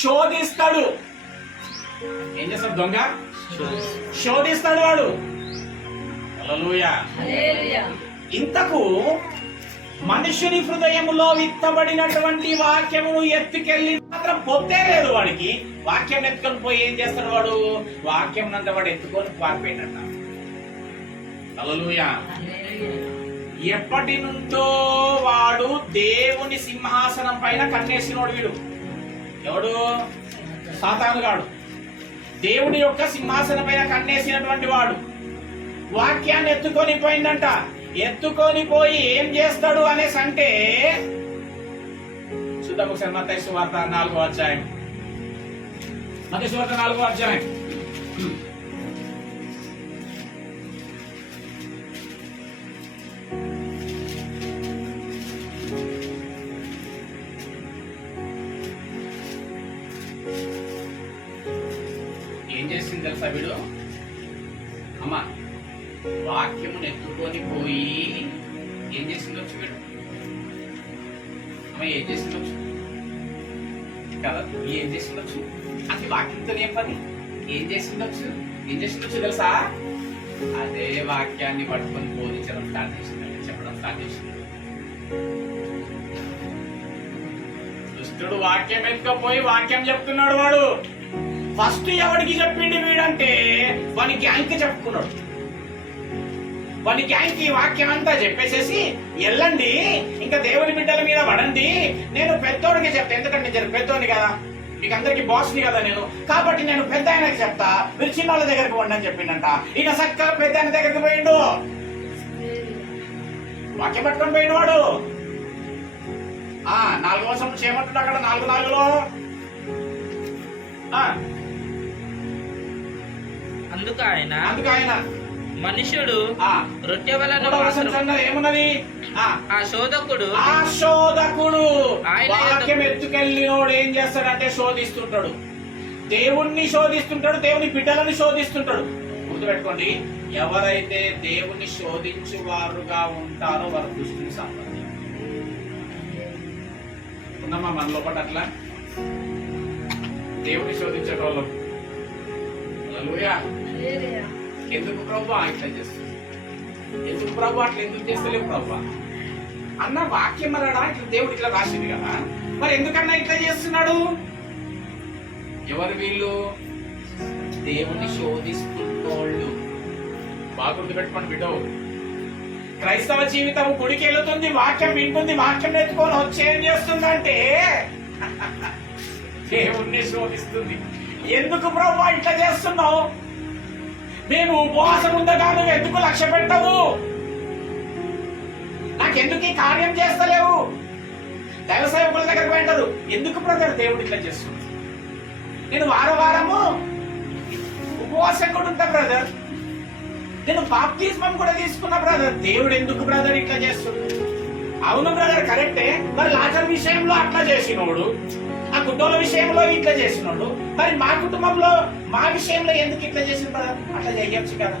శోధిస్తాడు. ఏం చేస్తాడు? దొంగ శోధిస్తాడు వాడు. హల్లెలూయా. ఇంతకు మనుషుని హృదయములో విత్తబడినటువంటి వాక్యమును ఎత్తుకెళ్ళి మాత్రం పొత్తే లేదు వాడికి. వాక్యం ఎత్తుకొని పోయి ఏం చేస్తాడు వాడు? వాక్యం అంతా వాడు ఎత్తుకొని పారిపోయినట్ట. హల్లెలూయా. ఎప్పటి నుండో వాడు దేవుని సింహాసనం పైన కన్నేసినోడు వీడు. ఎవడు? సాతానుగాడు. దేవుడి యొక్క సింహాసనం పైన కన్నేసినటువంటి వాడు వాక్యాన్ని ఎత్తుకొని పోయిందంట. ఎత్తుకొని పోయి ఏం చేస్తాడు అనేసి అంటే, చూద్దాం ఒకసారి మత్తయి సువార్త 4వ అధ్యాయం. మత్తయి సువార్త 4వ అధ్యాయం. ఏం చేసింది తెలుసా వీడు? అమ్మా, వాక్యమును ఎత్తుకొని పోయి ఏం చేసిండొచ్చు వీడు? అమ్మ, ఏం చేసిండొచ్చు కదా? ఏం చేసిండొచ్చు? అది వాక్యంతో ఏం పని? ఏం చేసిండొచ్చు? ఏం చేసిండొచ్చు తెలుసా? అదే వాక్యాన్ని పట్టుకొని బోధించడం స్టార్ట్ చేసిందండి, చెప్పడం స్టార్ట్ చేసింది. దుష్టుడు వాక్యం ఎత్తుకపోయి వాక్యం చెప్తున్నాడు వాడు. ఫస్ట్ ఎవరికి చెప్పిండి వీడంటే వాని గ్యాంగ్ కి చెప్పుకున్నాడు. వాని గ్యాంగ్ కి వాక్యం అంతా చెప్పేసేసి, వెళ్ళండి ఇంకా దేవుని బిడ్డల మీద పడండి, నేను పెద్దోడికి చెప్తా, ఎందుకంటే నేను పెద్దోడిని కదా, మీకు అందరికి బాస్ని కదా నేను, కాబట్టి నేను పెద్ద ఆయనకి చెప్తా, మీరు చిన్న వాళ్ళ దగ్గరికి పోండి అని చెప్పిండంట. ఈయన చక్కగా పెద్ద ఆయన దగ్గరికి పోయిండు, వాక్యం పట్టుకొని పోయిండు వాడు. 4వ వచనం చేయమంటున్నా అక్కడ 4:4లో. అందుకు ఆయన మనుషుడు రొట్టె వలన ఏమున్నది? ఆ శోధకుడు వాక్యం ఎత్తుకెళ్ళినోడు ఏం చేస్తాడంటే శోధిస్తుంటాడు. దేవుణ్ణి శోధిస్తుంటాడు, దేవుని బిడ్డలను శోధిస్తుంటాడు. గుర్తుపెట్టుకోండి, ఎవరైతే దేవుని శోధించు వారుగా ఉంటారో వారు దృష్టిని సంబంధం ఉందమ్మా మన లోపల. అట్లా దేవుని శోధించేటోళ్ళు ఎందుకు ప్రభు ఇట్లా చేస్తుంది? ఎందుకు ప్రభు అట్లా ఎందుకు చేస్తలేవు ప్రభు అన్న వాక్యం అన్నాడా? ఇట్లా దేవుడు ఇట్లా రాసింది కదా, మరి ఎందుకన్నా ఇట్లా చేస్తున్నాడు? ఎవరు వీళ్ళు? దేవుని శోధిస్తున్నోళ్ళు. బాగా గుర్తుపెట్టుకోండి బిడ్డ, క్రైస్తవ జీవితం గుడికి వెళుతుంది, వాక్యం వింటుంది, వాక్యం ఎత్తుకొని వచ్చి ఏం చేస్తుందంటే దేవుణ్ణి శోధిస్తుంది. ఎందుకు ప్రభు ఇట్లా చేస్తున్నావు? మేము ఉపవాసం ఉండగా నువ్వు ఎందుకు లక్ష్య పెట్టవు? నాకెందుకు ఈ కార్యం చేస్తలేవు? దైవ సేవకుల దగ్గరకు పోయింటారు, ఎందుకు బ్రదర్ దేవుడు ఇట్లా చేస్తుంది? నేను వారము ఉపవాసం కూడా ఉంటా బ్రదర్, నేను బాప్తిస్మం కూడా తీసుకున్నా బ్రదర్, దేవుడు ఎందుకు బ్రదర్ ఇట్లా చేస్తుంది? అవును బ్రదర్ కరెక్టే, మరి లాజర్ విషయంలో అట్లా చేసినోడు, ఆ గుడ్డోల విషయంలో ఇట్లా చేసినోడు, మరి మా కుటుంబంలో మా విషయంలో ఎందుకు ఇట్లా చేసిన బ్రదర్? అట్లా చేయొచ్చు కదా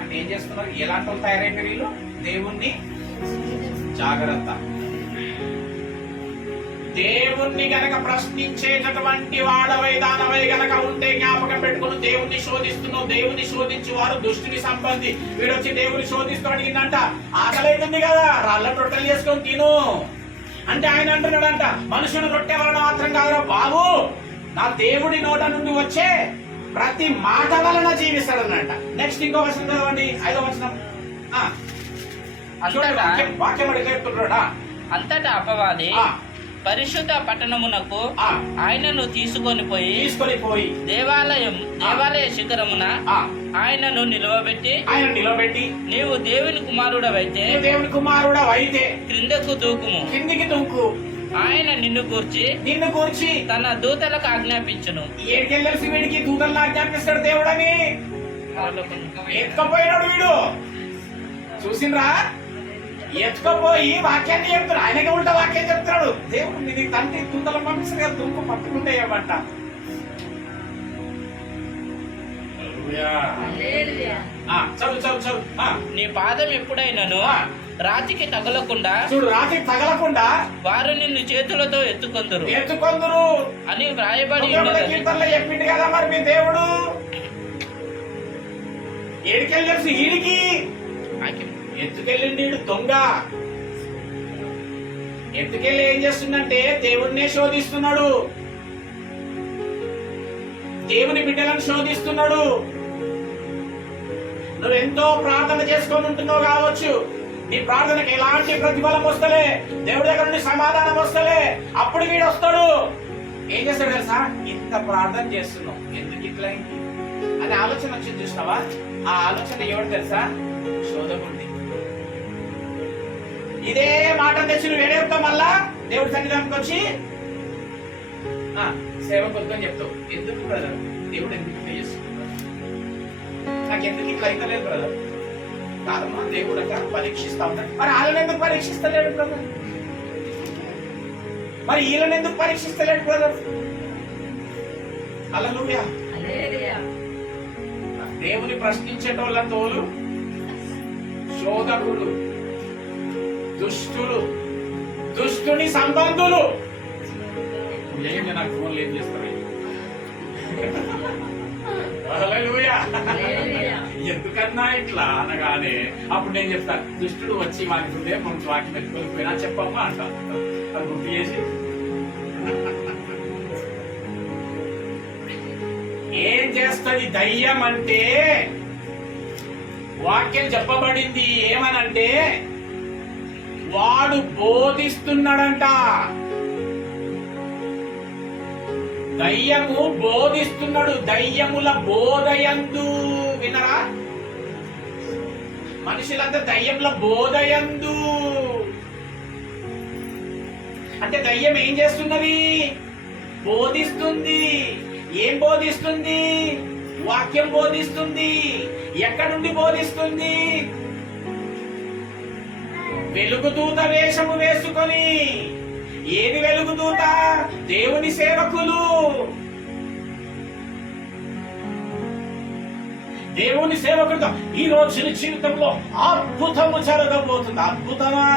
అంటే ఏం చేస్తున్నారు? ఎలాంటి వాళ్ళు తయారైపోయారు వీళ్ళు? దేవుణ్ణి జాగ్రత్త. దేవుణ్ణి గనక ప్రశ్నించేటటువంటి వాడవై దానవై గనక ఉంటే జ్ఞాపకం పెట్టుకుని, దేవుణ్ణి శోధిస్తున్నావు, దేవుని శోధించి వారు దుష్టుని సంబంధి. వీడొచ్చి దేవుని శోధిస్తూ అడిగిందంట, ఆకలైతుంది కదా రాళ్ళ రొట్టెలు చేసుకొని తిను అంటే ఆయన అంటున్నాడంట, మనుషుడు రొట్టె వలన మాత్రం కాదురా బాబు, నా దేవుడి నోట నుండి వచ్చే ప్రతి మాట వలన జీవిస్తాడనంట. నెక్స్ట్ ఇంకో వచనం చదవండి, 5వ వచనం. వాక్యం అడిగేస్తున్నాడా? అంతటా అపవాది పరిశుద్ధ పట్టణమునకు ఆయనను తీసుకొని పోయి దేవాలయ శిఖరమున ఆయనను నిలవబెట్టి నీవు దేవుని కుమారుడవైతే క్రిందికి దూకు, ఆయన నిన్ను కూర్చి తన దూతలకు ఆజ్ఞాపించును. ఏడికెళ్ళి తెలిసి వీడికి దూతలను ఆజ్ఞాపిస్తాడు దేవుడని? ఎత్తుకపోయినాడు వీడు, చూసిండ్రా? ఎత్తుకపోయి వాక్యాన్ని చెప్తాడు, ఆయనకి ఉల్టా వాక్యం చెప్తున్నాడు. దేవుడు ఇది తండ్రి దూతలను పంపిస్తాడు కదా, దుంకు పట్టుకుంటే ఏమంట. నీ పాదం ఎప్పుడైనాను రాతికి తగలకుండా చూడు, రాతికి తగలకుండా వారు నిన్ను చేతులతో ఎత్తుకొందురు అని వ్రాయబడి ఉన్నది. కీర్తనలో చెప్పింది కదా మరి మీ దేవుడు. ఏడికెళ్ళి తెలుసు ఈడికి ఎత్తుకెళ్ళిండి. దొంగ ఎత్తుకెళ్ళి ఏం చేస్తుందంటే దేవుడినే శోధిస్తున్నాడు, దేవుని బిడ్డలను శోధిస్తున్నాడు. నువ్వెంతో ప్రార్థన చేసుకొని ఉంటున్నావు కావచ్చు, నీ ప్రార్థనకి ఎలాంటి ప్రతిఫలం వస్తలే, దేవుడి దగ్గర నుండి సమాధానం వస్తలే. అప్పుడు వీడు వస్తాడు, ఏం చేస్తాడు తెలుసా? ఇంత ప్రార్థన చేస్తున్నావు, ఎందుకు ఇట్లా అయింది అనే ఆలోచన వచ్చింది చూసినావా? ఆ ఆలోచన ఎవరు తెలుసా? శోధకుడి. ఇదే మాట తెచ్చి నువ్వు ఏడేపుతావు, మళ్ళా దేవుడి సన్నిధానికి వచ్చి సేవకులతో చెప్తావు, ఎందుకు బ్రదర్ దేవుడు ఎందుకు ఇట్లా చేస్తున్నాడు, నాకు ఎందుకు ఇట్లా అయితలేదు బ్రదర్. కాదమ్మా, దేవుడు అక్కడ పరీక్షిస్తా ఉంటాడు. మరి వాళ్ళని ఎందుకు పరీక్షిస్తలేడు బ్రదర్? మరి వీళ్ళని ఎందుకు పరీక్షిస్తలేడు బ్రదర్? హల్లెలూయా. దేవుని ప్రశ్నించేటోళ్ళతో శోధకులు, దుష్టులు, దుష్టుని సంబంధులు. ఏంటి నాకు ఫోన్లు ఏం చేస్తారు? హల్లెలూయా. ఎందుకన్నా ఇట్లా అనగానే అప్పుడు నేను చెప్తాను, దుష్టుడు వచ్చి వాకి హృదయం మనం వాకి మెట్టుకోకపోయినా చెప్పమ్మా అంటాను. అది గుర్తు చేసి ఏం చేస్తుంది దయ్యం అంటే, వాక్యం చెప్పబడింది ఏమనంటే, వాడు బోధిస్తున్నాడంట. దయ్యము బోధిస్తున్నాడు. దయ్యముల బోధయందు, వినరా? మనుషులంతా దయ్యముల బోధయందు. అంటే దయ్యం ఏం చేస్తున్నది? బోధిస్తుంది. ఏం బోధిస్తుంది? వాక్యం బోధిస్తుంది. ఎక్కడుండి బోధిస్తుంది? వెలుగుదూత వేషము వేసుకొని. ఏది వెలుగుదూత? దేవుని సేవకులు. దేవుని సేవకులతో ఈ రోజు జీవితంలో అద్భుతము జరగబోతుంది. అద్భుతమా?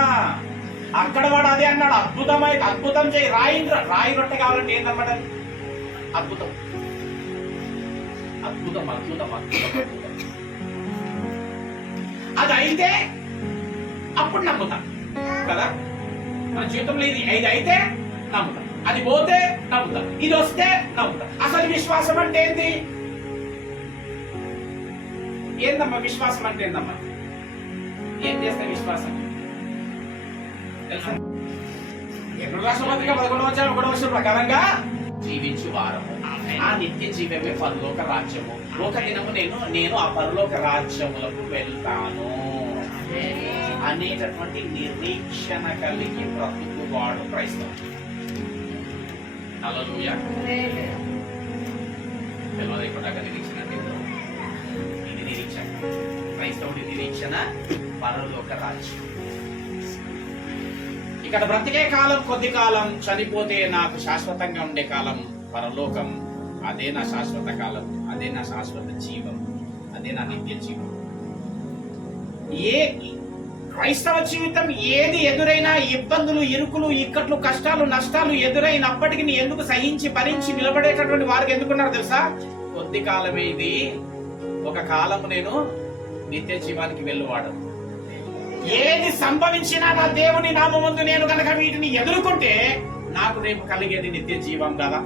అక్కడ వాడు అదే అన్నాడు, అద్భుతమై అద్భుతం చేయి. రాయి రొట్టె కావాలంటే ఏందన్నమాట? అద్భుతం, అద్భుతం, అద్భుతం, అద్భుతం. అది అయితే అప్పుడు నమ్ముతాం కదా. మన జీవితంలో ఇది అయితే నమ్ముతాం, అది పోతే నమ్ముతాం, ఇది వస్తే నమ్ముతాం. అసలు విశ్వాసం అంటే ఏంది? ఏందమ్మా విశ్వాసం అంటే? ఏందమ్మా ఏం చేస్తే విశ్వాసం తెలుసా? ఎప్పుడు రాష్ట్రపతిగా 11వ ప్రకారంగా జీవించు వారము, ఆ నిత్య జీవమే పరలోక రాజ్యము. ఒక దినము నేను ఆ పరలోక రాజ్యములకు వెళ్తాను అనేటటువంటి నిరీక్షణ కలిగి బ్రతుకువాడు క్రైస్తవుడు. హల్లెలూయా. తెలియకుండా నిరీక్షణ, ఇది నిరీక్షణ. క్రైస్తవుడి నిరీక్షణ పరలోక రాజ్యం. ఇక్కడ బ్రతికే కాలం కొద్ది కాలం, చనిపోతే నాకు శాశ్వతంగా ఉండే కాలం పరలోకం. అదే నా శాశ్వత కాలం, అదే నా శాశ్వత జీవం, అదే నా నిత్య జీవం. ఏ క్రైస్తవ జీవితం ఏది ఎదురైనా, ఇబ్బందులు, ఇరుకులు, ఇక్కట్లు, కష్టాలు, నష్టాలు ఎదురైనప్పటికీ ఎందుకు సహించి భరించి నిలబడేటటువంటి వారికి ఎందుకున్నారు తెలుసా? కొద్ది కాలమే ఇది, ఒక కాలము నేను నిత్య జీవానికి వెళ్ళువాడు. ఏది సంభవించినా నా దేవుని నామముందు నేను కనుక వీటిని ఎదుర్కొంటే నాకు రేపు కలిగేది నిత్య జీవం కదా.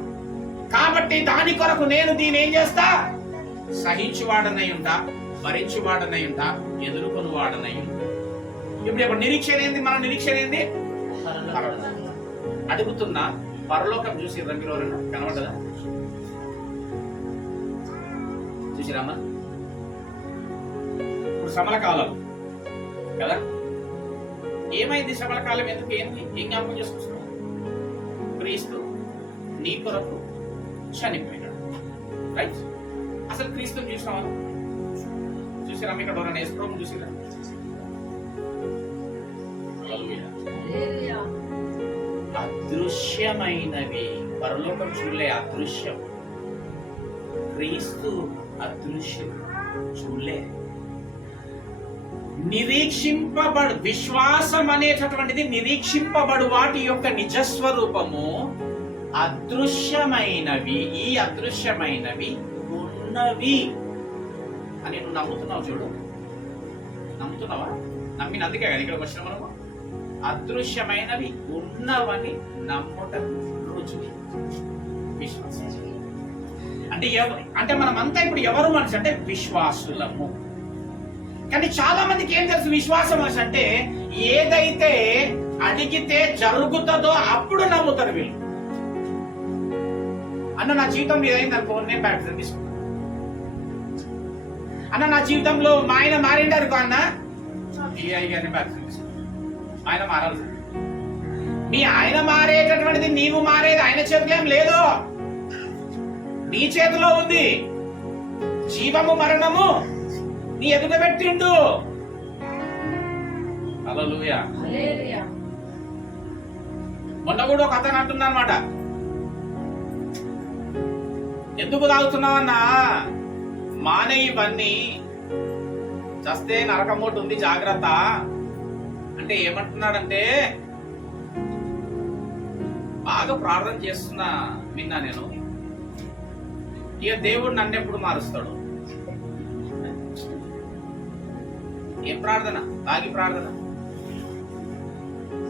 కాబట్టి దాని కొరకు నేను దీని ఏం చేస్తా? సహించువాడనై ఉంటా, భరించువాడనై ఉంటా, ఎదుర్కొని వాడనై ఉంటా. ఇప్పుడు నిరీక్షణ ఏంది? మన నిరీక్షణ ఏంది? అడుగుతున్నా, పరలోకం చూసి మీరు ఎవరైనా కనబడదా? చూసిరామా? ఇప్పుడు సమలకాలం కదా. ఏమైంది సమలకాలం? ఎందుకు? ఏంది? ఏం జ్ఞాపకం చేసుకొస్తున్నావు? క్రీస్తు నీ కొరకు చనిపోయినాడు. రైట్? అసలు క్రీస్తుని చూసినావా? చూసిరా? ఇక్కడ ఎవరైనా యేసుప్రభుని చూసిరా? అదృశ్యమైనవి పరలోకం చూడలే, అదృశ్యం. క్రీస్తు అదృశ్యం చూడలే. విశ్వాసం అనేటటువంటిది నిరీక్షింపబడు వాటి యొక్క నిజస్వరూపము అదృశ్యమైనవి, ఈ అదృశ్యమైనవి ఉన్నవి అని నువ్వు నమ్ముతున్నావు. చూడు, నమ్ముతున్నావా? నమ్మినందుకే కదా ఇక్కడికి వచ్చిన మనము. అదృశ్యమైనవి ఉన్నవని నమ్ముట రుజువు విశ్వాసం. అంటే మనమంతా ఇప్పుడు ఎవరు మనిషి అంటే విశ్వాసులము. కానీ చాలా మందికి ఏం తెలుసు విశ్వాసం మనిషి అంటే ఏదైతే అడిగితే జరుగుతుందో అప్పుడు నమ్ముతారు వీళ్ళు. అన్న నా జీవితంలో ఏదైంది అనుకో, నేను బ్యాప్టిజం తీసుకున్నాను. అన్న నా జీవితంలో మా ఆయన మారిండు అనుకో, అన్న గారిని బ్యాప్టిజం తీసుకున్నాను. ఆయన మారాలి. మీ ఆయన మారేటటువంటిది నీవు మారేది ఆయన చేతిలో ఏం లేదు, నీ చేతిలో ఉంది. జీవము మరణము నీ ఎదుట పెట్టిండు. హల్లెలూయా. మొన్న కూడా ఒక అతను అంటున్నా అనమాట, ఎందుకు తాగుతున్నావన్నా? మానే ఇవన్నీ, చస్తే నరకమోటు ఉంది జాగ్రత్త అంటే ఏమంటున్నాడంటే, బాగా ప్రార్థన చేస్తున్నా విన్నా నేను, ఇక దేవుడు నన్ను ఎప్పుడు మారుస్తాడు. ఏం ప్రార్థన? తాగి ప్రార్థన.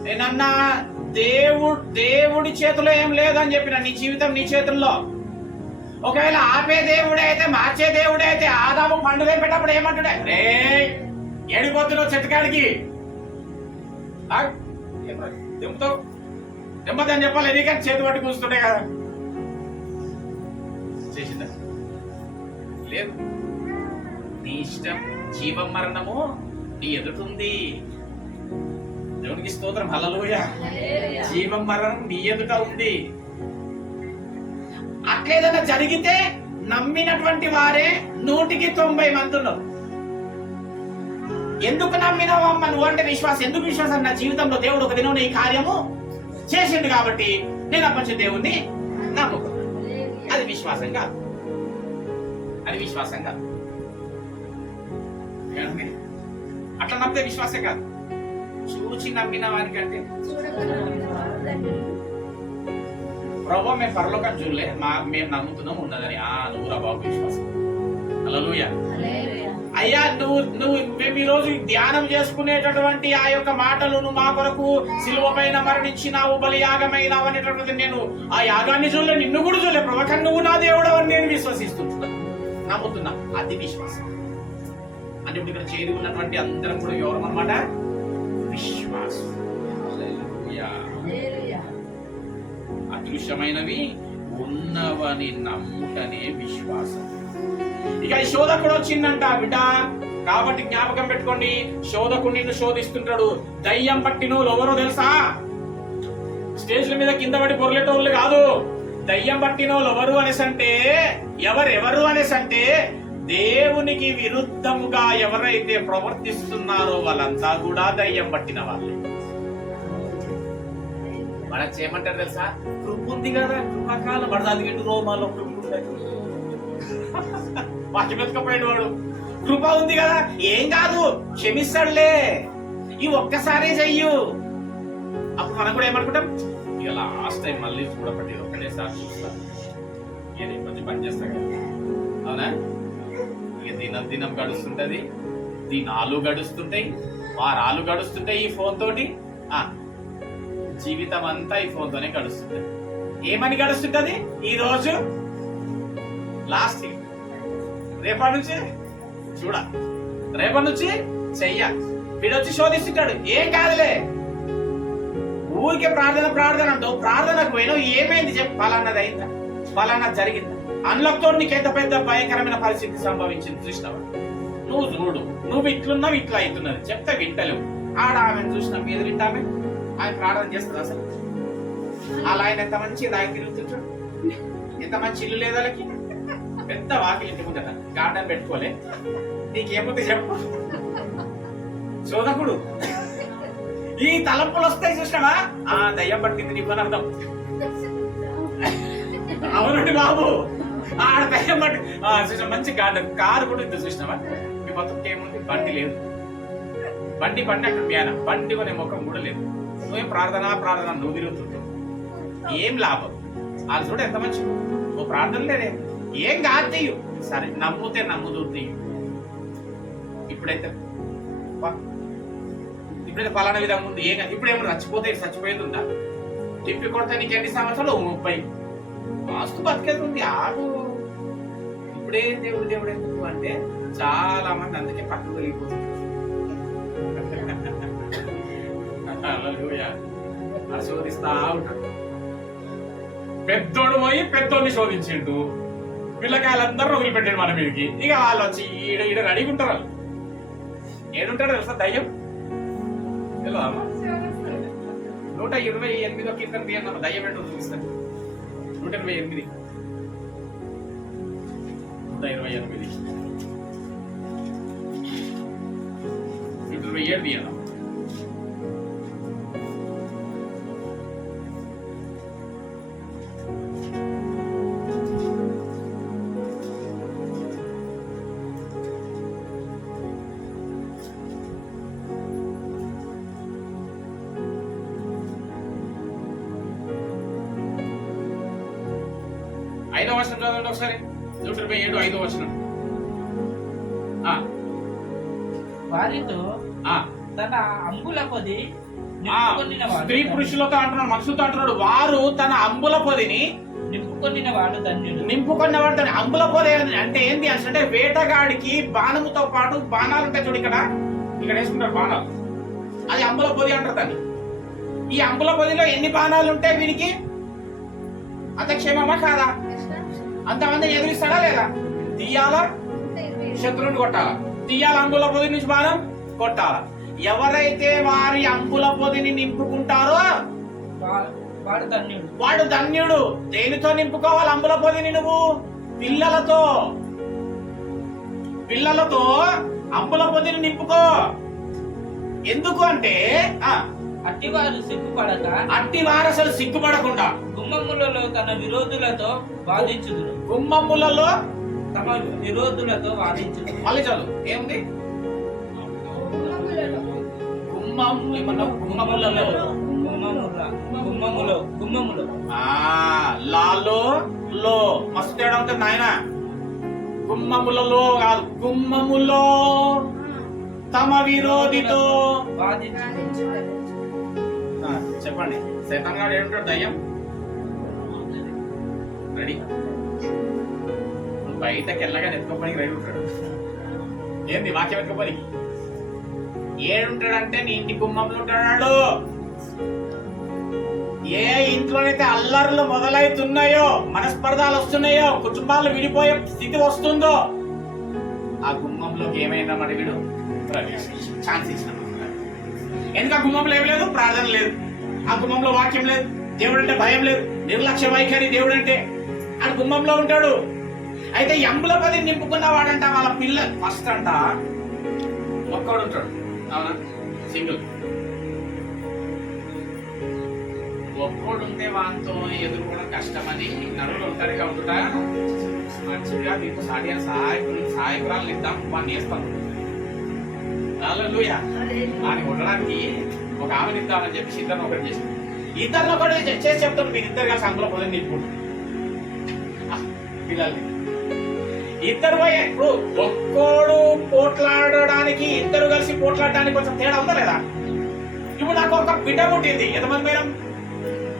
నేనన్నా దేవుడి చేతిలో ఏం లేదని చెప్పిన, నీ జీవితం నీ చేతుల్లో. ఒకవేళ ఆపే దేవుడే అయితే, మార్చే దేవుడే అయితే ఆదాము పండు పెట్టినప్పుడు ఏమంటాడే? రే ఏడిపోతున్నావు చెట్టుకాడికి, దింపుతావు దింపదని చెప్పాలి. ఎందుకంటే చేతి పట్టి కూర్చుంటే కదా. చేసిందా? లేదు. నీ ఇష్టం. జీవం మరణము నీ ఎదుటుంది. దేవునికి స్తోత్రం. హల్లెలూయా. జీవం మరణం నీ ఎదుట ఉంది. అట్లేదన్నా జరిగితే నమ్మినటువంటి వారే 190 మంది ఉన్నారు. ఎందుకు నమ్మినావమ్మ నువ్వు అంటే విశ్వాసం. ఎందుకు విశ్వాసం? నా జీవితంలో దేవుడు ఒక దినం ఈ కార్యము చేసిండు కాబట్టి నేను అప్పటి దేవుణ్ణి నమ్ముకున్నాను. అది విశ్వాసం కాదు, అది విశ్వాసం కాదు. అట్లా నమ్మితే విశ్వాసం కాదు. చూచి నమ్మిన వానికంటే ప్రభు మేము పరలోకం చూడలే, మేము నమ్ముతున్నాం ఉన్నదని. నువ్వురా బాబు విశ్వాసం. హల్లెలూయా. అయ్యా మేము ఈ రోజు ధ్యానం చేసుకునేటటువంటి ఆ యొక్క మాటలు, నువ్వు మా కొరకు సిలువ పైన మరణించినావు, బలియాగమైనావు అనేటటువంటి నేను ఆ యాగాన్ని చూడలే, నిన్ను కూడా చూడలే ప్రభు, కానీ నువ్వు నా దేవుడు అని నేను విశ్వసిస్తున్నా, నమ్ముతున్నా. అది విశ్వాసం. అంటే ఇప్పుడు ఇక్కడ చేరి ఉన్నటువంటి అందరం కూడా ఎవరు అన్నమాట? విశ్వాసం. హల్లెలూయా. అదృశ్యమైనవి ఉన్నవని నమ్ముటనే విశ్వాసం. ఇక ఈ శోధకుడు వచ్చిందంట బిడ్డ, కాబట్టి జ్ఞాపకం పెట్టుకోండి, శోధకుడు నిన్ను శోధిస్తుంటాడు. దయ్యం పట్టినోళ్ళు ఎవరో తెలుసా? స్టేజ్ల మీద కింద పడి పొరలేటోళ్ళు కాదు. దయ్యం పట్టినోళ్ళు ఎవరు అనేసంటే, ఎవరు అనేసంటే దేవునికి విరుద్ధముగా ఎవరైతే ప్రవర్తిస్తున్నారో వాళ్ళంతా కూడా దయ్యం పట్టిన వాళ్ళే. మనకు చేయమంటారు తెలుసా? కృప ఉంది కదా, కృపకాల పడదాదిగండు రోమాలో కృప వాక్యమెత్తుకపోయాడు వాడు. కృప ఉంది కదా, ఏం కాదు, క్షమిస్తాడులే, ఈ ఒక్కసారే చెయ్యు. అప్పుడు మనం కూడా ఏమనుకుంటాం, ఇక లాస్ట్ టైం మళ్ళీ చూడపట్టి ఒక్కడేసారి చూస్తా, ఏది కొంచెం పని చేస్తా కదా. అవునా? ఇక దినం గడుస్తుంటది, దినాలు గడుస్తుంటాయి, వారాలు గడుస్తుంటాయి. ఈ ఫోన్ తోటి జీవితం అంతా ఈ ఫోన్ తోనే గడుస్తుంది. ఏమని గడుస్తుంటది? ఈ రోజు లాస్ట్, రేపటి నుంచి చూడ, రేపటి నుంచి చెయ్య. వీడొచ్చి శోధిస్తుంటాడు, ఏం కాదులే, ఊరికే ప్రార్థన అంటావు. ప్రార్థనకు పోయినావు, ఏమైంది చెప్పు? ఫలానాది అయిందా, ఫలానా జరిగిందా? అందులోతో నీకు ఎంత పెద్ద భయంకరమైన పరిస్థితి సంభవించింది చూసినావా? నువ్వు చూడు, నువ్వు ఇట్లున్నావు, ఇట్లా అవుతున్నది చెప్తే వింటలేవు. ఆమెను చూసినా మీద వింటామే, ఆయన ప్రార్థన చేస్తుంది. అసలు అలా ఆయన ఎంత మంచి రాయి తిరుగుతుంటాడు, ఎంత మంచి ఇల్లు లేదు వాళ్ళకి, పెద్ద వాకిలి ఇంటి ముందట గార్డెన్ పెట్టుకోలే. నీకేముంది చెప్పు? శోధకుడు. ఈ తలంపులు వస్తాయి చూసినావా? దయ్యం పట్టింది నీకు అని అర్థం. అవునండి బాబు, ఆడ దయ్యం పట్టి చూసిన మంచి గార్డెన్, కారు కూడా ఇంత చూసినావా? మీ మొత్తం ఏముంది, బండి లేదు, బండి అక్కడ మ్యాన బండి కొనే ముఖం కూడా లేదు. నువ్వేం ప్రార్థన నువ్వు తిరుగుతుంటావు. ఏం లాభం? వాళ్ళు చూడ ఎంత మంచి ఓ ప్రార్థన లేదే, ఏం కాదు తీయు. సరే నమ్ముతే నమ్ముదు తీయు. ఇప్పుడైతే పలానా విధంగా ఉంది. ఏం కాదు. ఇప్పుడేమో చచ్చిపోయేది ఉందా? తిప్పి కొడితే నీకు ఎన్ని సంవత్సరాలు? 30. వాస్తు బతికేది ఉంది. ఆడు ఇప్పుడే దేవుడు ఎందుకు అంటే చాలా మంది అందుకే పక్కకు వెళ్ళిపోతుంది. శోధిస్తా ఉంటాడు. పెద్దోడు పోయి పెద్దోడిని శోధించిండు. పిల్లకాయలందరూ వదిలిపెట్టాడు మన మీదకి. ఇక వాళ్ళు వచ్చి ఈడ రెడీగా ఉంటారు. వాళ్ళు ఏడుంటాడు తెలుసా? దయ్యం తెలియదమ్మా. 128 కీర్తన తీయన్నమ్మా. దయ్యం ఏంటో చూపిస్తాను. 128 127 తీయను. ఐదో వచనం చదవండి ఒకసారి. 127 5వ వచనం. వారితో తన అంబుల పొది స్త్రీ పురుషులతో అంటున్నాడు, మనుషులతో అంటున్నాడు. వారు తన అంబుల పొదిని నింపుకొనినవాడు అంబుల పొది అంటే ఏంటి అంటే వేటగాడికి బాణముతో పాటు బాణాలు ఉంటాయి చూడు. ఇక్కడ వేసుకుంటారు బాణాలు. అది అంబుల పొది అంటారు దాన్ని. ఈ అంబుల పొదిలో ఎన్ని బాణాలు ఉంటాయి వీడికి? అంత క్షేమమా కాదా? అంతమంది ఎదురిస్తాడా లేదా? తీయాలా? శత్రువుని కొట్టాలా? తీయాల అంబుల పొది నుంచి బాణం కొట్టాలా? ఎవరైతే వారి అంబుల పొదిని నింపుకుంటారో వాడు ధన్యుడు. దేనితో నింపుకోవాలి అంబుల పొదిని? నువ్వు పిల్లలతో అంబుల పొదిని నింపుకో. ఎందుకు అంటే అట్టివారు అసలు సిగ్గుపడకుండా గుమ్మములలో తన విరోధులతో వాదించుదురు. గుమ్మములలో తమ విరోధులతో వాదించుదురు. మళ్ళీ చదువు. ఏముంది? గుమ్మములో లాలో లో మస్తు తేడా ఉంటుంది నాయన. గుమ్మములలో కాదు, గుమ్మములో తమ విరోధితో చెప్పండి. శైతాన్ గాడు ఏమంటాడు? దయ్యం రెడీ. బయటకి వెళ్ళగా ఎత్తుకోపనికి రెడీ ఉంటాడు. ఏంది వాక్యం ఎత్తుకోపనికి? ఏడుంటాడంటే నీ ఇంటి గుమ్మంలో ఉంటాడు. ఏ ఇంట్లోనైతే అల్లర్లు మొదలవుతున్నాయో, మనస్పర్ధాలు వస్తున్నాయో, కుటుంబాలు విడిపోయే స్థితి వస్తుందో ఆ గుమ్మంలోకి ఏమైనా మరి వీడు ఛాన్స్ ఇచ్చిన. ఎందుకు ఆ గుమ్మంలో ఏం లేదు? ప్రార్థన లేదు. ఆ గుమ్మంలో వాక్యం లేదు. దేవుడు అంటే భయం లేదు. నిర్లక్ష్య వైఖరి దేవుడు అంటే. ఆ గుమ్మంలో ఉంటాడు. అయితే అంబుల పది నింపుకున్న వాడంట వాళ్ళ పిల్ల ఫస్ట్ అంట ఒక్కడు ఉంటాడు. అవునా? సింగిల్ ఒక్కడుంటే వాంతో ఎదుర్కోవడం కష్టమని నడువులు ఉంటారు కాబట్టి మంచిగా మీకు సహాయకురాలు ఇద్దాం, వాడిని వేస్తాం. వాడిని ఉండడానికి ఒక ఆమెను ఇద్దామని చెప్పి ఇద్దరిని ఒకటి చేసి ఇద్దరిని ఒకటి చేసి చెప్తాను. మీరు ఇద్దరు కలిసి అంబుల పొదిని నింపుకుంటారు పిల్లల్ని. ఇద్దరు ఇప్పుడు ఒక్కోడు పోట్లాడడానికి ఇద్దరు కలిసి పోట్లాడడానికి కొంచెం తేడా ఉందా లేదా? ఇప్పుడు నాకు ఒక బిడ్డ పుట్టింది. ఎంతమంది మేడం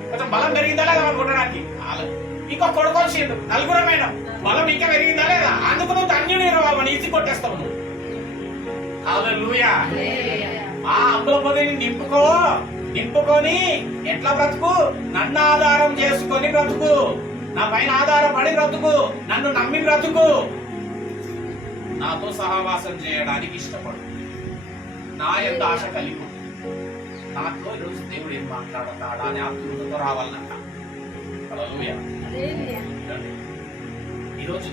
కొంచెం బలం పెరిగిందా లేదా కొట్టడానికి? ఇంకో కొడుకు వచ్చిండు, నలుగురమైన బలం ఇంకా పెరిగిందా లేదా? అందుకు నువ్వు ధన్యుడు బాబు, ఈజీ కొట్టేస్తావు నువ్వు. హల్లెలూయా. ఆ అంబుల పొదిని నింపుకొని ఎట్లా బ్రతుకు? నన్ను ఆధారం చేసుకొని బ్రతుకు, నా పైన ఆధారపడి బ్రతుకు, నన్ను నమ్మి బ్రతుకు, నాతో సహవాసం చేయడానికి ఇష్టపడు, నా ఎంత ఆశ కలిగి నాతో ఈరోజు దేవుడు ఏం మాట్లాడతాడా అని ఆతృతతో రావాలన్నట. హల్లెలూయా. ఈరోజు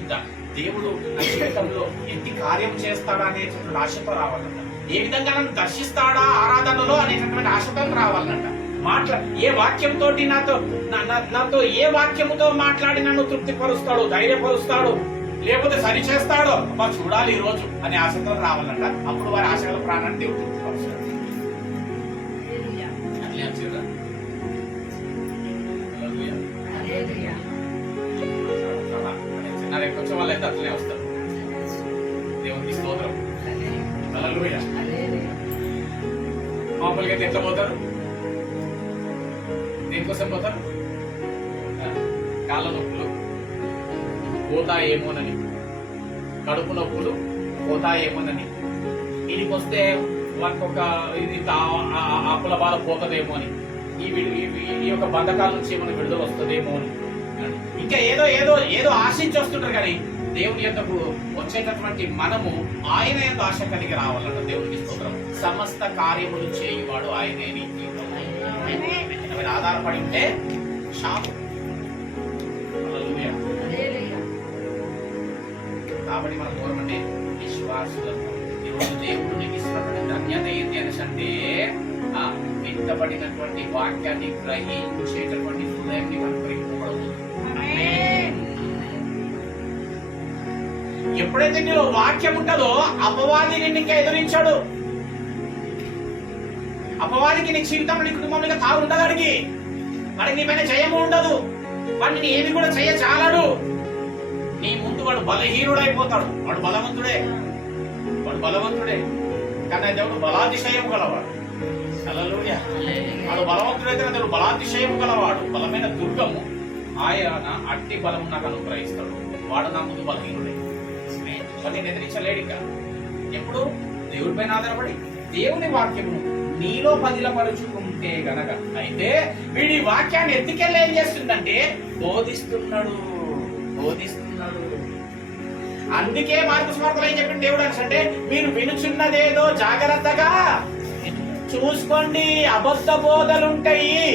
దేవుడు నా జీవితంలో ఎన్ని కార్యం చేస్తాడా అనేటువంటి ఆశతో రావాలన్నట. ఏ విధంగా నన్ను దర్శిస్తాడా ఆరాధనలో అనేటటువంటి ఆశతో రావాలన్నట. ఏ వాక్యంతో నాతో ఏ వాక్యముతో మాట్లాడి నన్ను తృప్తిపరుస్తాడు, ధైర్యపరుస్తాడు, లేకపోతే సరి చేస్తాడో అబ్బా చూడాలి ఈ రోజు అనే ఆశతో రావాలంట. అప్పుడు వారి ఆశల ప్రాణాన్ని దేవుడు తృప్తిపరుస్తాడు. అట్లే వచ్చిందా? చిన్న రేపు వచ్చే వాళ్ళు అయితే అట్లనే వస్తారు. దేవునికి స్తోత్రం. హల్లెలూయా. మామూలుగా అయితే ఎట్లా పోతారు? దేనికోసం పోతారు? కాళ్ళ నొప్పులు పోతాయేమోనని, కడుపు నొప్పులు పోతాయేమోనని, ఇది వస్తే వారికి ఒక ఇది అప్పుల బాధ పోతుందేమో అని, ఈ యొక్క బంధకాల నుంచి ఏమైనా విడుదల వస్తుందేమో అని, ఇంకా ఏదో ఏదో ఏదో ఆశించి వస్తుంటారు. కానీ దేవుని యొద్దకు వచ్చేటటువంటి మనము ఆయన యొక్క ఆశ కలిగి రావాలంట. దేవునికి స్తోత్రం. సమస్త కార్యములు చేయువాడు ఆయనే. ఆధారపడి ఉంటే శాపం. కాబట్టి మనం కోరమంటే విశ్వాసులకు ఈరోజు దేవుడు నీకు ఇస్తున్నటువంటి ధన్యత ఏంటి అనేసి అంటే విత్తబడినటువంటి వాక్యాన్ని గ్రహించేటటువంటి హృదయాన్ని అనుగ్రహింపబడదు. ఎప్పుడైతే నీలో వాక్యం ఉంటుందో అపవాది నిన్ను ఇంకా ఎదురించాడు. అపవాదికి నీ జీవితంలో నీ కుటుంబంలో తాగు ఉండదు. వాడికి నీ పైన జయము ఉండదు. వాడిని ఏమి కూడా చేయచాలడు. నీ ముందు వాడు బలహీనుడైపోతాడు. వాడు బలవంతుడే కానీ దేవుడు బలాతిశయం గలవాడు. హల్లెలూయా. వాడు బలవంతుడైతే దేవుడు బలాతిశయం గలవాడు. బలమైన దుర్గము ఆయన అట్టి బలము నాకు అనుగ్రహిస్తాడు. వాడు నా ముందు బలహీనుడే. నేను ఎదిరించలేడు. ఇక ఎప్పుడు దేవుడి పైన ఆధారపడి దేవుని వాక్యమును నీలో పదిలపరుచుకుంటే గనక, అయితే వీడి వాక్యాన్ని ఎత్తుకెళ్ళి ఏం చేస్తుందంటే బోధిస్తున్నాడు. అందుకే మార్కు సువార్తలో ఏం చెప్పింది దేవుడు అంటే, మీరు వినుచున్నదేదో జాగ్రత్తగా చూసుకోండి, అబద్ధ బోధలుంటాయి.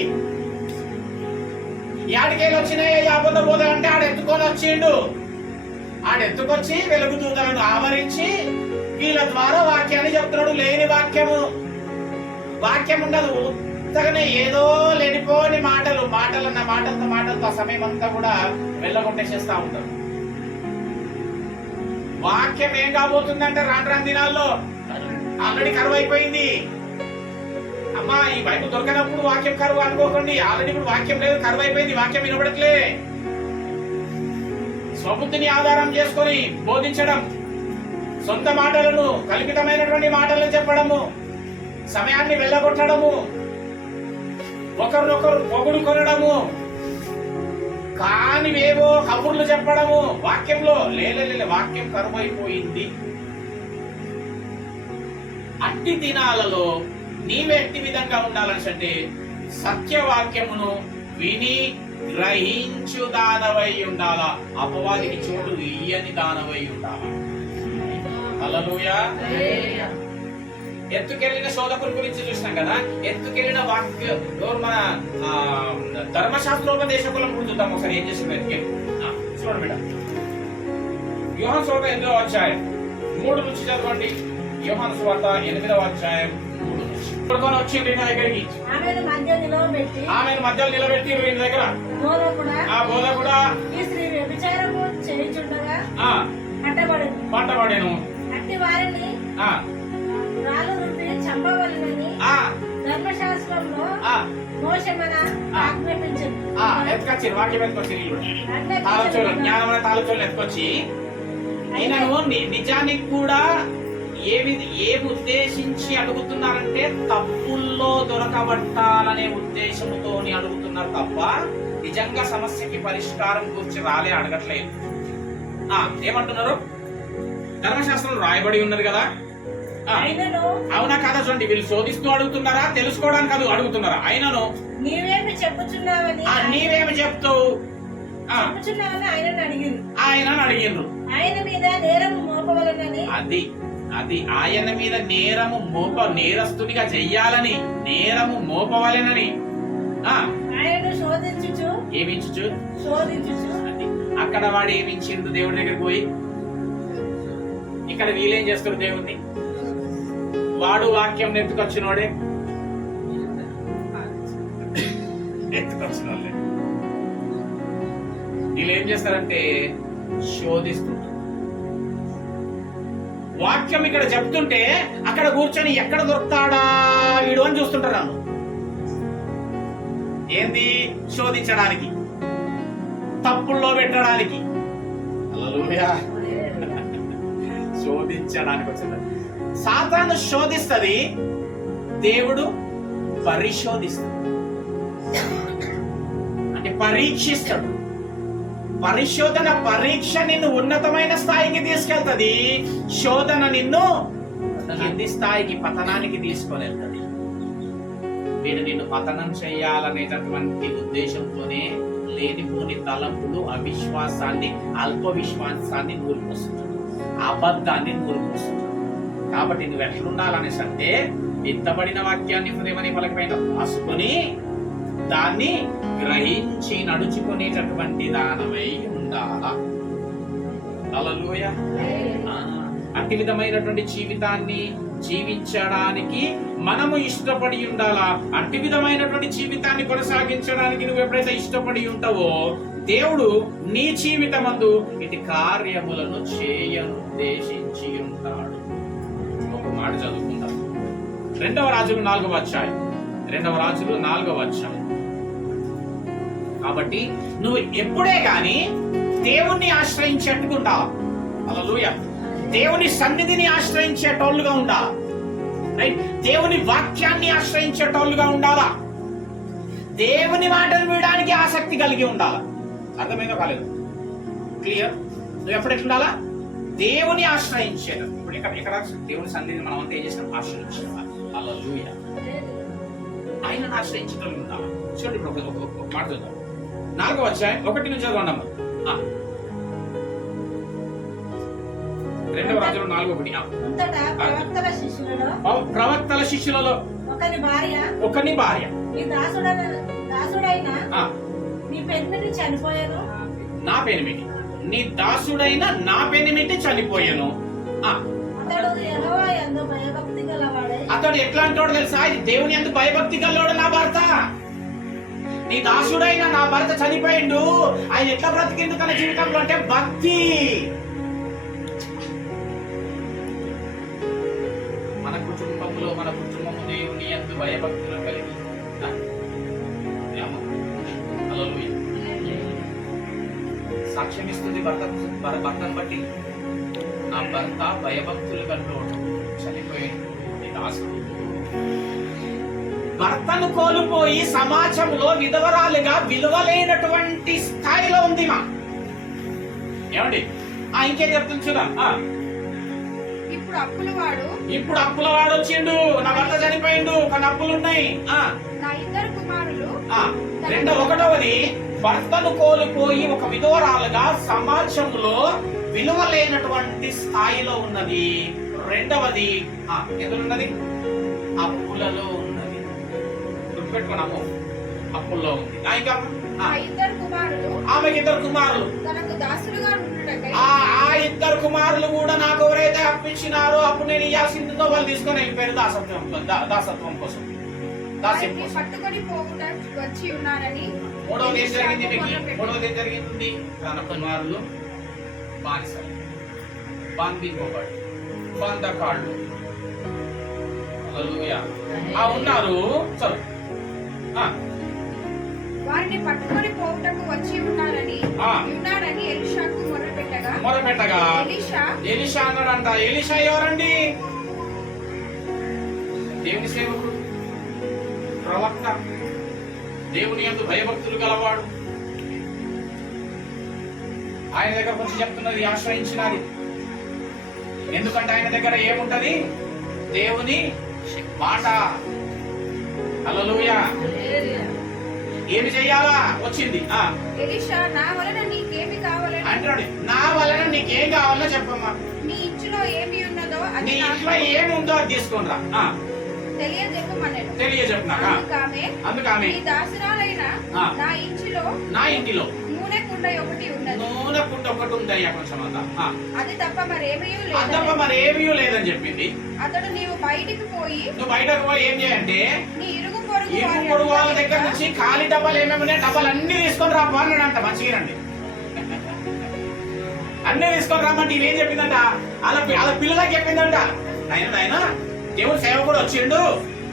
యాడికేలు వచ్చినాయి అబద్ధ బోధలు అంటే ఆడెత్తుకొచ్చి వెలుగు దూతలను ఆవరించి వీళ్ళ ద్వారా వాక్యాన్ని చెప్తున్నాడు. లేని వాక్యం ఉండదు. ఉత్తగానే ఏదో లేనిపోని మాటలతో ఆ సమయం అంతా కూడా వెళ్ళగొట్టేసేస్తా ఉంటారు. వాక్యం ఏం కాబోతుందంటే రాను దినాల్లో ఆల్రెడీ కరువు అయిపోయింది. అమ్మా ఈ బైబిల్ దొరకనప్పుడు వాక్యం కరువు అనుకోకండి. ఆల్రెడీ ఇప్పుడు వాక్యం లేదు, కరువు అయిపోయింది. వాక్యం వినబడట్లే. స్వబుద్ధిని ఆధారం చేసుకొని బోధించడం, సొంత మాటలను కల్పితమైనటువంటి మాటలను చెప్పడము, సమయాన్ని వెళ్ళగొట్టడము, ఒకరినొకరు పొగుడు కొనడము, కానివేవో కబుర్లు చెప్పడము. వాక్యంలో లేలే వాక్యం కరువైపోయింది. అట్టి దినాలలో నీవెట్టి విధంగా ఉండాలని అంటే సత్యవాక్యమును విని గ్రహించు దానవై ఉండాలా. అపవాదికి చోటు ఇయ్యని దానవై ఉండాలా. హల్లెలూయా. ఎత్తుకెళ్లిన శోధకుల గురించి చూసినాం కదా. ఎత్తుకెళ్లిన వాక్య మన ధర్మశాస్త్రోపదేశకులను గురించి చూద్దాం ఒకసారి. ఏం చేసింది చూడండి బిడ్డ. యోహాను సువార్త 8వ అధ్యాయం 3 నుంచి చదవండి. యోహాను సువార్త 8వ అధ్యాయం 3 నుంచి. పడుకొని వచ్చింది నా దగ్గరికి. ఆమెను మధ్యలో నిలబెట్టి వీరి దగ్గర బోధకుడా ఈ స్త్రీ వ్యభిచారము చేయుచుండగా పట్టబడెను. అట్టి వారిని రాళ్ళు రుబ్బి చంపవలెనని ధర్మశాస్త్రంలో మోషే మన ఆజ్ఞాపించింది. ఎత్తుకొచ్చి వాక్యం ఎత్తుకొచ్చి తాళచోలు జ్ఞానమైన తాళచోలు ఎత్తుకొచ్చి ఆయనను నిజానికి కూడా ఏమి ఉద్దేశించి అడుగుతున్నారంటే తప్పుల్లో దొరకబట్టాలనే ఉద్దేశంతో అడుగుతున్నారు తప్ప నిజంగా సమస్యకి పరిష్కారం గురించి అడగట్లేదు. ఏమంటున్నారు? ధర్మశాస్త్రంలో రాయబడి ఉన్నది కదా. అవునా కాదా? చూడండి, వీళ్ళు శోధిస్తూ అడుగుతున్నారా, తెలుసుకోవడానికి అడుగుతున్నారా? అయినను నీవేమి చెప్పుచున్నావని నీవేమి చెప్తావు ఆయన అడిగిండ్రు. ఆయన మీద నేరము మోపవలనని అది ఆయన మీద నేరస్తుడిగా చెయ్యాలని, నేరము మోపవలెనని ఆయన శోధించుచు ఏమించుచు అది అక్కడ వాడు ఏమించిండు దేవుడి దగ్గరికి పోయి. ఇక్కడ వీళ్ళేం చేస్తారు దేవుణ్ణి? వాడు వాక్యం ఎత్తుకొచ్చినోడే వీళ్ళు ఏం చేస్తారంటే శోధిస్తుంటారు. వాక్యం ఇక్కడ చెప్తుంటే అక్కడ కూర్చొని ఎక్కడ దొరుకుతాడా వీడు అని చూస్తుంటారు నన్ను. ఏంది? శోధించడానికి, తప్పుల్లో పెట్టడానికి. హల్లెలూయా. శోధించడానికి వచ్చింది. సాతాను శోధిస్తది, దేవుడు పరిశోధిస్తాడు, అంటే పరీక్షిస్తాడు. పరిశోధన, పరీక్ష నిన్ను ఉన్నతమైన స్థాయికి తీసుకెళ్తది, శోధన నిన్ను కింది స్థాయికి, పతనానికి తీసుకొని వెళ్తది. వీడు నిన్ను పతనం చేయాలనేటటువంటి ఉద్దేశంతోనే లేనిపోని తలంపులు, అవిశ్వాసాన్ని, అల్ప విశ్వాసాన్ని నూరిపోస్తున్నాడు, అబద్ధాన్ని నూరిపోస్తున్నాడు. కాబట్టి నువ్వు ఎట్లుండాలనేసి అంటే విత్తబడిన వాక్యాన్ని హృదయమని పలకపైన రాసుకొని దాన్ని గ్రహించి నడుచుకునేటటువంటి దానమై ఉండాలా. హల్లెలూయా. అట్టి విధమైనటువంటి జీవితాన్ని జీవించడానికి మనము ఇష్టపడి ఉండాలా. అట్టి విధమైనటువంటి జీవితాన్ని కొనసాగించడానికి నువ్వు ఎప్పుడైతే ఇష్టపడి ఉంటావో దేవుడు నీ జీవితమందు ఇటు కార్యములను చేయనుద్దేశించి ఉంటాడు. ఒక మాట చదువుకుందాం. 2వ రాజులు 4వ అధ్యాయం. 2వ రాజులు 4వ అధ్యాయం. కాబట్టి నువ్వు ఎప్పుడే గాని దేవుణ్ణి ఆశ్రయించేట్టుగా ఉండాలి. హల్లెలూయా. దేవుని సన్నిధిని ఆశ్రయించేటోళ్ళుగా ఉండాలా. రైట్? దేవుని వాక్యాన్ని ఆశ్రయించేటోళ్ళుగా ఉండాలా. దేవుని మాటలు వినడానికి ఆసక్తి కలిగి ఉండాలా. అర్థమైందో కాలేదు? క్లియర్? నువ్వు ఎప్పుడెట్లుండాలా? దేవుని ఆశ్రయించేది. ఇప్పుడు ఇక్కడ దేవుని సన్నిధిని మనం అంతా ఏం చేసినాం? ఆశ్రయించాలి. హల్లెలూయా. ఆయనను ఆశ్రయించేటోళ్ళు ఉండాలా. చూడండి, ఇప్పుడు ఒక మాట చూద్దాం. 4వ అధ్యాయం 1 నుంచి చదవండి. 2వ రాజులు 4:1. అంతటా ప్రవక్తల శిష్యులలో ఒకని భార్య నీ దాసుడైన నీ పెనిమిటి చనిపోయాను. నా పెనిమిటి, నీ దాసుడైన నా పెనిమిటి చనిపోయాను. అతడు యెహోవా యందు భయభక్తి గలవాడై. అతడు ఎట్లాంటి వాడు తెలుసా? దేవుని యందు భయభక్తి గలవాడు నా భర్త. నీ దాసుడైన నా భర్త చనిపోయిండు, ఆయన ఎట్లా బ్రతికిండు తన జీవితంలో అంటే భక్తి. మన కుటుంబము దేవుని యందు భయభక్తులు కలిగి సాక్ష్యం ఇస్తుంది భర్తను బట్టి. నా భర్త భయభక్తులు కల్లోడు, చనిపోయిండు, నీ దాసుడు. భర్తను కోల్పోయి సమాజంలో విధవరాలుగా విలువలేనటువంటి స్థాయిలో ఉంది మా. ఏమండి? ఇంకేం చెప్తుంది చూడా. ఇప్పుడు అప్పుల వాడు వచ్చిండు, నా భర్త చనిపోయిండు, కానీ అప్పులు ఉన్నాయి. ఒకటవది, భర్తను కోల్పోయి ఒక విధవరాలుగా సమాజంలో విలువలేనటువంటి స్థాయిలో ఉన్నది. రెండవది ఎదురున్నది అప్పులలో ఉన్నది. గుర్తుపెట్టుకున్నాము, అప్పుల్లో ఉంది. ఇంకా ఆమెకి 2 కుమారులు. ఆ 2 కుమారులు కూడా నాకు ఎవరైతే అప్పించినారో అప్పుడు నేను ఇయ్యాల్సిందో వాళ్ళు తీసుకొని వెళ్ళిపోయారు దాసత్వం కోసం. మూడవది ఏం జరిగింది? తన కుమారులు బానిసలు, బంధింపబడి, బంధకాళ్ళు ఉన్నారు. చలో, వారిని పట్టుకొని పోవుటకు వచ్చి ఉన్నారని ఎలీషాకు మొరపెట్టగా ఎలీషా అన్నాడంట. ఎలీషా ఎవరండి? దేవుని సేవకుడు, ప్రవక్త, దేవుని యందు భయభక్తులు గలవాడు. ఆయన దగ్గర వచ్చి చెప్తున్నది, ఆశ్రయించినది. ఎందుకంటే ఆయన దగ్గర ఏముంటది? దేవుని మాట. హల్లెలూయా. ఏమి చెయ్యాలా? వచ్చింది. ఎలీషా, నా వలన నీకేమి కావాలని అంటాడు. నా వలన నీకేం కావాలో చెప్పమ్మా. నీ ఇంట్లో ఏమి ఉన్నదో నీ ఇంట్లో ఏముందో అది తీసుకొని రా. తెలియజెప్పు. అందుకామె నీ దాసురాలైన నా ఇంటిలో నూనె కుండ ఒకటి ఉంది అయ్యా, కొంచెం అంతా. అది తప్ప మరేమీ లేదని చెప్పింది. అతడు నువ్వు బయటకు పోయి ఏం చేయంటే నీ ఇరుగు పొరుగు వాళ్ళ దగ్గర నుంచి ఖాళీ డబ్బాలు ఏమేమి డబ్బాలు అన్ని తీసుకొని రా అన్నాడంట. మంచిగానండి. అన్నీ తీసుకొని రమ్మంటే ఇవేం చెప్పిందంట, వాళ్ళ పిల్లలకి చెప్పిందంట, నాయన దేవుడు సేవకుడు వచ్చిండు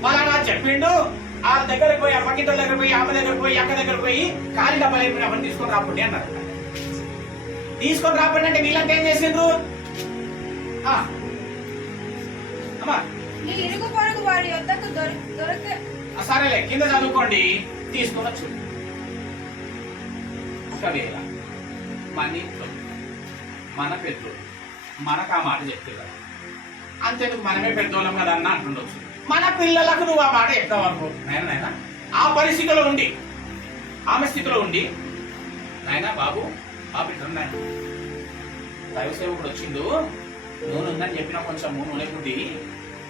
పలానా చెప్పిండు, ఆ దగ్గరకు పోయి, ఆ పక్కింటి దగ్గర పోయి, అమ్మ దగ్గర పోయి, అక్క దగ్గర పోయి ఖాళీ డబ్బాలు అయిపోయిన అవన్నీ తీసుకొని రాపండి అన్నారు. తీసుకొని రాపండి అంటే వీళ్ళంతా ఏం చేసిండ్రు, అమ్మా నీ ఇరుగు పొరుగు వాడి యొద్దకు దొరికే సరేలే కింద చదువుకోండి తీసుకొని వచ్చు. ఒకవేళ మన ఇంట్లో మన పెద్దోళ్ళు మనకు ఆ మాట చెప్తున్నారు, అంతేందుకు మనమే పెద్దోళ్ళం కదా అన్న అంటుండొచ్చు. మన పిల్లలకు నువ్వు ఆ మాట చెప్తావు అనుకో, నాయన ఆ పరిస్థితిలో ఉండి, ఆమె స్థితిలో ఉండి, నాయన బాబు ఇట్లా నాయన దైవసేవకుడు వచ్చిండు, నూనె ఉందని చెప్పినా కొంచెం నూనె కుట్టి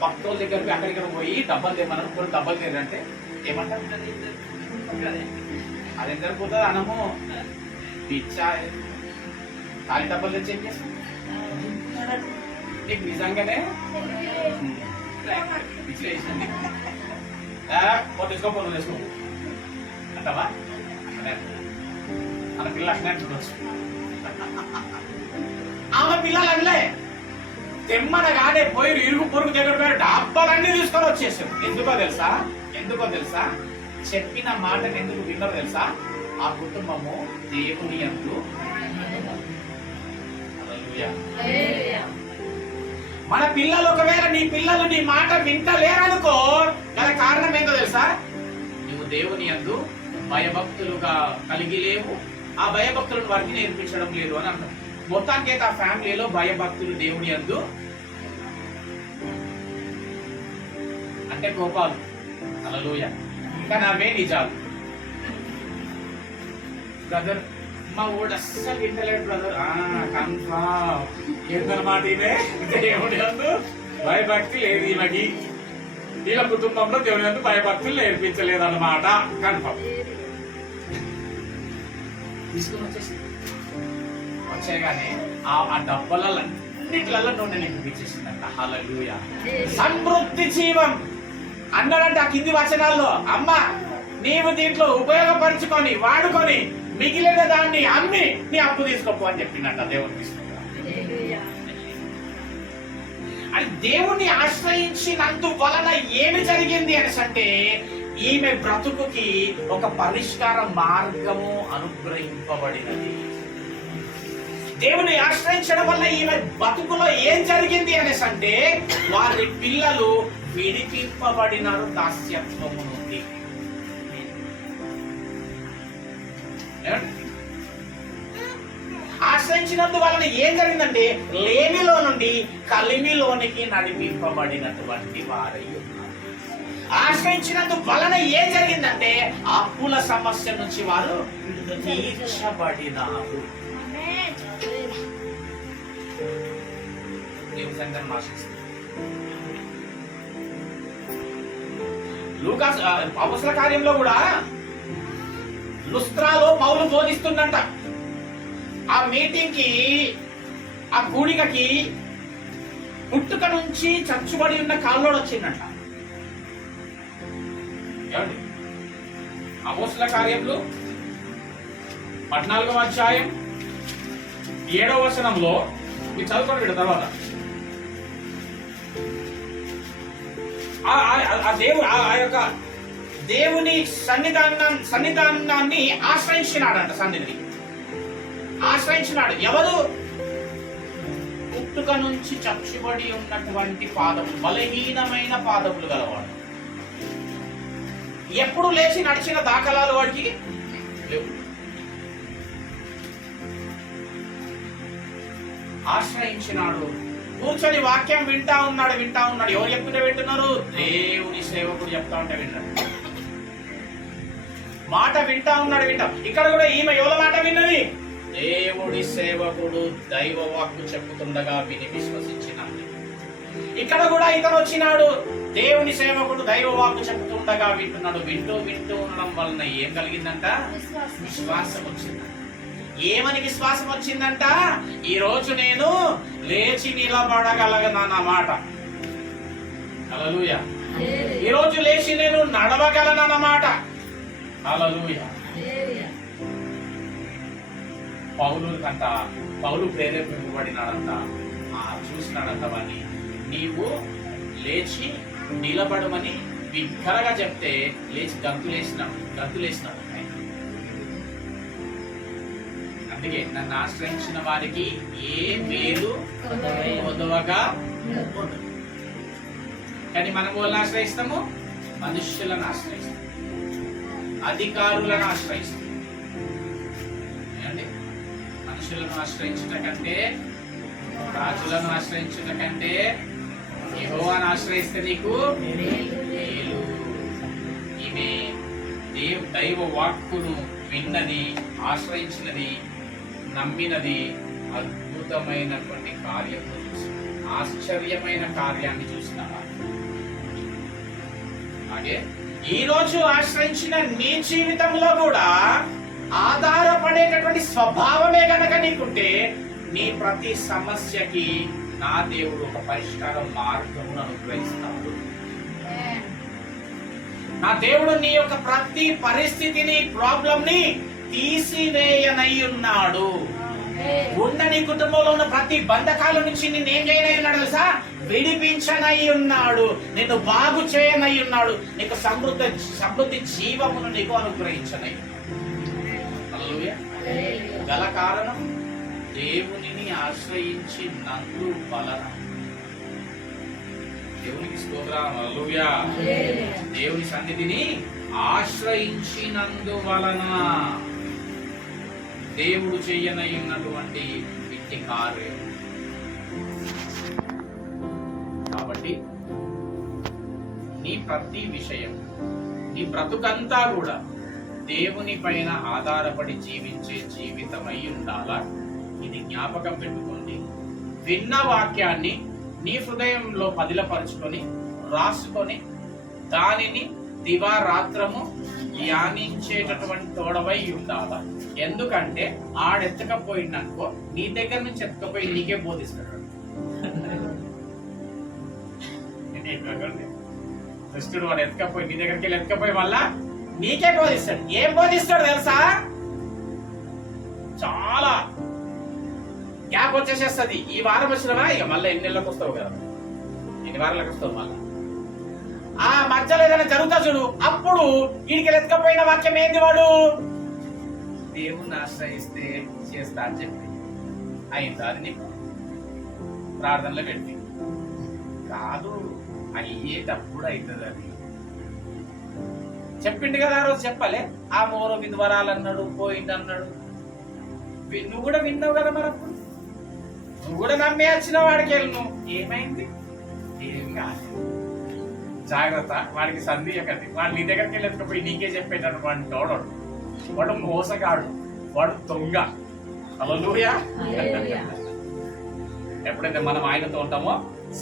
పక్కోళ్ళ దగ్గరికి అక్కడిక్కడ పోయి డబ్బలు తెమ్మన్నారు, కొన్ని డబ్బలు తెరంటే ఏమంటారు, అది ఎంత పోతుంది అనము పిచ్చా ఖాళీ డబ్బలు తెచ్చి ఏం చేస్తాం, నీకు నిజంగానే పిచ్చేసింది తీసుకో తీసుకో అంటావా, మన పిల్లలు అట్లనే చూడవచ్చు. ఆమె పిల్లలు అనలే, తెమ్మనగానే పోయి ఇరుగు పొరుగు దగ్గర పోయి డబ్బాలన్నీ తీసుకొని వచ్చేసారు. ఎందుకో తెలుసా చెప్పిన మాటను ఎందుకు విన్నారో తెలుసా, ఆ కుటుంబము దేవుని యందు. మన పిల్లలు ఒకవేళ నీ పిల్లలు నీ మాట వింటలేరనుకో, గల కారణం ఏంటో తెలుసా, నువ్వు దేవుని యందు భయభక్తులుగా కలిగి లేవు, ఆ భయభక్తులను వారికి నేర్పించడం లేదు అని అంటాం. మొత్తానికి అయితే ఆ ఫ్యామిలీలో భయభక్తులు దేవుని యందు అంటే కోపాలు, హల్లెలూయా, ఇంకా నవ్వే నిజాలు. బ్రదర్ మా ఊడు అస్సలు వింటలేడు బ్రదర్, కన్ఫర్మ్ ఏంటన్నమాట, ఇదే దేవుని యందు భయభక్తి లేదు ఈమెకి, వీళ్ళ కుటుంబంలో దేవుని యందు భయభక్తులు నేర్పించలేదు అన్నమాట, కన్ఫర్మ్. తీసుకుని వచ్చేగానే ఆ డబ్బలన్నిట్లలో నూనె నింపించేసిందంట, హల్లెలూయా. సమృద్ధి జీవం అన్నాడంటే ఆ కింది వచనాల్లో, అమ్మ నీవు దీంట్లో ఉపయోగపరుచుకొని వాడుకొని మిగిలిన దాన్ని అమ్మి నీ అప్పు తీసుకోపో అని చెప్పిందంట దేవుని తీసుకుంటా. అని దేవుణ్ణి ఆశ్రయించినందువలన ఏమి జరిగింది అంటే, ఈమె బ్రతుకుకి ఒక పరిష్కార మార్గము అనుగ్రహింపబడినది. దేవుని ఆశ్రయించడం వల్ల ఈమె బతుకులో ఏం జరిగింది అంటే, వారి పిల్లలు విడిపింపబడినారు దాస్యత్వము నుండి. ఆశ్రయించినందు వలన ఏం జరిగిందంటే, లేమిలో నుండి కలిమిలోనికి నడిపింపబడినటువంటి వారై ఉన్నారు. ఆశ్రయించినందు వలన ఏం జరిగిందంటే, అప్పుల సమస్య నుంచి వారు తీర్చబడినారు. లూకాస్ అపొస్తలుల కార్యంలో కూడా లుస్త్రాలో పౌలు బోధిస్తుందంట. ఆ మీటింగ్ కి, ఆ కూడికకి పుట్టుక నుంచి చచ్చుబడి ఉన్న కాళ్ళోడు వచ్చిందంట. ఏమండి, అపొస్తలుల కార్యంలో 14వ అధ్యాయం 7వ వచనంలో మీరు చదువుకోండి. తర్వాత ఆ యొక్క దేవుని సన్నిధానాన్ని ఆశ్రయించినాడంట. సన్నిధిని ఆశ్రయించినాడు ఎవరు? పుట్టుక నుంచి చచ్చుబడి ఉన్నటువంటి పాదములు, బలహీనమైన పాదములు గలవాడు. ఎప్పుడు లేచి నడిచిన దాఖలాలు వాడికి లేవు. ఆశ్రయించినాడు, కూర్చొని వాక్యం వింటా ఉన్నాడు. ఎవరు చెప్తుంటే వింటున్నారు? దేవుని సేవకుడు చెప్తా ఉంటే వింటాడు. మాట వింటా ఉన్నాడు. ఇక్కడ కూడా ఈమె ఎవరి మాట విన్నది? దేవుడి సేవకుడు దైవ వాక్కు చెప్పుతుండగా విని విశ్వసించినాడు. ఇక్కడ కూడా ఇతను వచ్చినాడు, దేవుని సేవకుడు దైవ వాక్కు చెప్పుతుండగా వింటున్నాడు. వింటూ ఉండడం వలన ఏం కలిగిందంట? విశ్వాసం వచ్చిందంట. ఏమని విశ్వాసం వచ్చిందంట? ఈ రోజు నేను లేచి నిలబడగలగనన్నమాట. హల్లెలూయా. ఈ రోజు లేచి నేను నడవగలనన్నమాట. హల్లెలూయా. పౌలు ప్రేరేపింపబడినాడంట, చూసినాడంట వాడిని. నీవు లేచి నిలబడమని బిగ్గరగా చెప్తే లేచి గంతులేసినాడు. అందుకే నన్ను ఆశ్రయించిన వారికి ఏ మేలు పొదవగా ఉండదు. కానీ మనం వాళ్ళని ఆశ్రయిస్తాము, మనుష్యులను ఆశ్రయిస్తాం, అధికారులను ఆశ్రయిస్తాం. మనుషులను ఆశ్రయించుట కంటే, రాజులను ఆశ్రయించుట కంటే యెహోవాను ఆశ్రయిస్తే నీకు మేలు. ఈమె దైవ వాక్కును విన్నది, ఆశ్రయించినది, నమ్మినది, అద్భుతమైనటువంటి కార్యము చూసి, ఆశ్చర్యమైన కార్యాన్ని చూసినావా? అలాగే ఈ రోజు ఆశ్రయించిన నీ జీవితంలో కూడా ఆధారపడేటటువంటి స్వభావమే గనక నీకుంటే, నీ ప్రతి సమస్యకి నా దేవుడు ఒక పరిష్కార మార్గమును అనుగ్రహిస్తాడు. నా దేవుడు నీ యొక్క ప్రతి పరిస్థితిని, ప్రాబ్లం ని తీసివేయనై ఉన్నాడు. ఉన్న నీ కుటుంబంలో ఉన్న ప్రతి బంధకాల నుంచి నిన్ను ఏం చేయనై ఉన్నాడు తెలుసా? విడిపించనై ఉన్నాడు. నిన్ను బాగు చేయనై ఉన్నాడు. నీకు సమృద్ధి జీవమును నీకు అనుగ్రహించనై. గల కారణం దేవునిని ఆశ్రయించినందు వలన. దేవునికి స్తోత్రం. హల్లెలూయా. దేవుని సన్నిధిని ఆశ్రయించినందు వలన దేవుడు చెయ్యనై ఉన్నటువంటి ఇట్టి కార్యం. కాబట్టి నీ ప్రతి విషయం, నీ బ్రతుకంతా కూడా దేవుని పైన ఆధారపడి జీవించే జీవితమై ఉండాలా. ఇది జ్ఞాపకం పెట్టుకోండి. విన్న వాక్యాన్ని నీ హృదయంలో పదిలపరుచుకొని, రాసుకొని, దానిని దివారాత్రము ధ్యానించేటటువంటి తోడవై ఉండాలా. ఎందుకంటే ఆడెత్తకపోయిందనుకో, నీ దగ్గర నుంచి ఎత్తకపోయి నీకే బోధిస్తాడు. దుష్టుడు వాడు ఎత్తకపోయి నీ దగ్గరికి వెళ్ళి ఎత్తకపోయి వల్ల నీకే బోధిస్తాడు. ఏం బోధిస్తాడు తెలుసా? చాలా గ్యాప్ వచ్చేసేస్తుంది. ఈ వారం వచ్చినవా, ఇక మళ్ళీ ఎన్ని నెలలకు వస్తావు కదా, ఎన్ని వారాలకు వస్తావు మళ్ళా. ఆ మధ్యలో ఏదైనా జరుగుతా చూడు, అప్పుడు వీడికి ఎత్తకపోయిన వాక్యం ఏంది? వాడు దేవుణ్ణి ఆశ్రయిస్తే చేస్తా అని చెప్పి అయిందా? అది నీకు ప్రార్థనలో పెట్టి కాదు, అయ్యేటప్పుడు అవుతుంది. అది చెప్పిండు కదా ఆ రోజు, చెప్పలే? ఆ మోరో విధ్వరాలు అన్నాడు, పోయింది అన్నాడు. నువ్వు కూడా విన్నావు కదా, మరి అప్పుడు నువ్వు కూడా నమ్మే వచ్చిన వాడికి వెళ్ళి నువ్వు ఏమైంది? ఏం కాదు. జాగ్రత్త, వాడికి సందేహకండి. వాడు నీ దగ్గరికి వెళ్ళి ఎత్తుకపోయి నీకే చెప్పేటాడు. వాడిని తోడడు, వాడు మోసగాడు, వాడు దొంగ. హల్లెలూయా. ఎప్పుడైతే మనం ఆయనతో ఉంటామో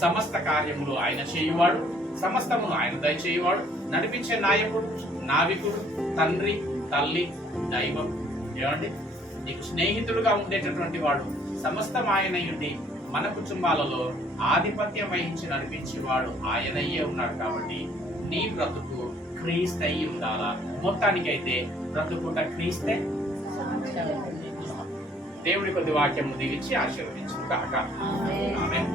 సమస్త కార్యములు ఆయన చేయువాడు, సమస్తమును ఆయన దయచేయువాడు, నడిపించే నాయకుడు, నావికుడు, తండ్రి, తల్లి, దైవం. ఏమండి, నీకు స్నేహితుడుగా ఉండేటటువంటి వాడు, సమస్తం ఆయనయుండి మన కుటుంబాలలో ఆధిపత్యం వహించి నడిపించేవాడు ఆయనయ్యే ఉన్నాడు. కాబట్టి నీ బ్రతుకు క్రీస్తు అయి ఉండాలా. మొత్తానికైతే బ్రతుకుట క్రీస్తే. దేవుడి కొద్ది వాక్యము దీవించి ఆశీర్వదించు కాక. ఆమేన్.